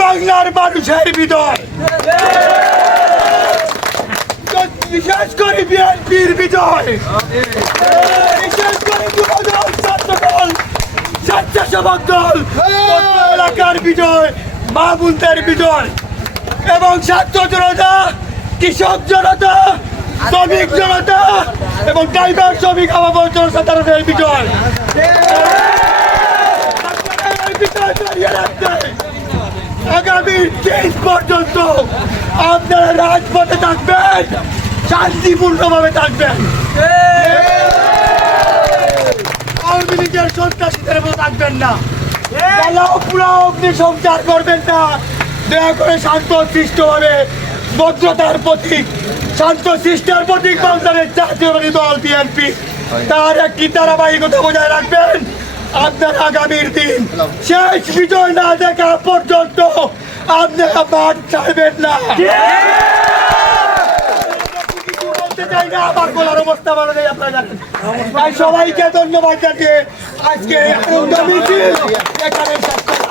বাংলার মানুষের বিজয়, বিশেষ করে বিএনপির বিজয়, বিশেষ করে যুবদল, ছাত্রদল, স্বেচ্ছাসেবক দল, অন্য এলাকার বিজয়, মা বোনদের বিজয় এবং ছাত্র জনতা, কৃষক জনতা, শ্রমিক জনতা এবং ড্রাইভার শ্রমিক আবাবল জনসাধারণের বিজয়। আগামী 30 পর্যন্ত আপনারা রাজপথে থাকবেন, শান্তিপূর্ণভাবে থাকবেন, আওয়ামী লীগের সন্ত্রাসীদের মতো থাকবেন না, অগ্নি সংচার করবেন না। দয়া করে শান্ত সৃষ্টভাবে ভদ্রতার প্রতীক, শান্ত সৃষ্টার প্রতীক বাংলাদেশ জাতীয়বাদী দল বিএনপি তার একটি ধারাবাহিকতা বজায় রাখবেন। আপনার আগামীর দিন শেষ বিজয় না দেখা পর্যন্ত আপনারা মাঠ ছাড়বেন না। আমার বলার অবস্থা ভালো নেই, আপনারা জানেন। তাই সবাইকে ধন্যবাদ জানিয়ে আজকে আনন্দ মিছিল এখানে শেষ করলাম।